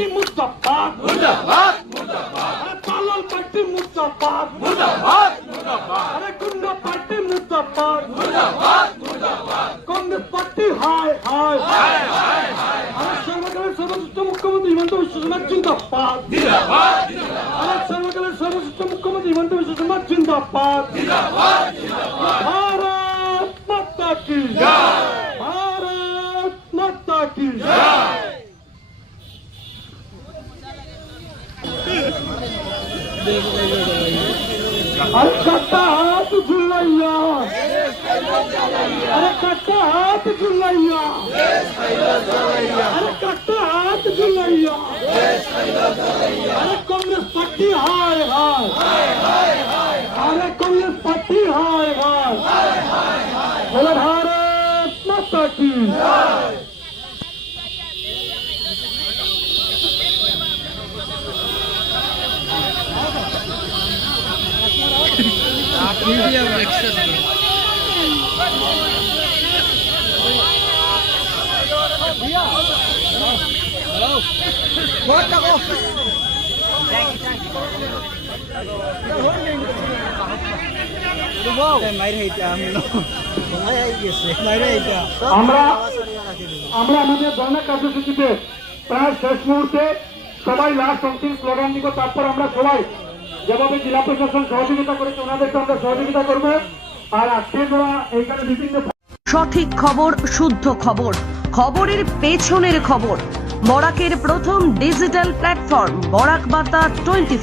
Party মুস্তাফাদ মুর্দাবাদ। মুর্দাবাদ। আরে পালাল পার্টি মুস্তাফাদ মুর্দাবাদ। মুর্দাবাদ। আরে গুন্ডা পার্টি মুস্তাফাদ মুর্দাবাদ। মুর্দাবাদ। কংগ্রেস পার্টি হায় হায়। হায় হায় হায়। আরে সর্বকালের সর্বশ্রেষ্ঠ মুখ্যমন্ত্রী হিমন্ত বিশ্ব শর্মা জিন্দাবাদ। জিন্দাবাদ। আরে সর্বকালের সর্বশ্রেষ্ঠ মুখ্যমন্ত্রী হিমন্ত বিশ্ব শর্মা জিন্দাবাদ জিন্দাবাদ। জিন্দাবাদ। हाथ झुलैया अरे कट्टा हाथ झुलैया अरे कट्टा हाथ झुलैया अरे कांग्रेस पार्टी हाय हाय अरे पार्टी हाय हाय बोला भारत माता की আমরা আমরা আমাদের ধর্মের কার্যসূচিতে প্রায় শেষ মুহূর্তে সবাই লাস্ট অন্তিম স্লোগান দিব তারপর আমরা সবাই যেভাবে জেলা প্রশাসন সহযোগিতা করেছে, ওনাদেরকে আমরা সহযোগিতা করব। আর আজকে যারা এইখানে বিভিন্ন সঠিক খবর, শুদ্ধ খবর, খবরের পেছনের খবর। বরাকের প্রথম ডিজিটাল প্ল্যাটফর্ম বরাক বার্তা টোয়েন্টি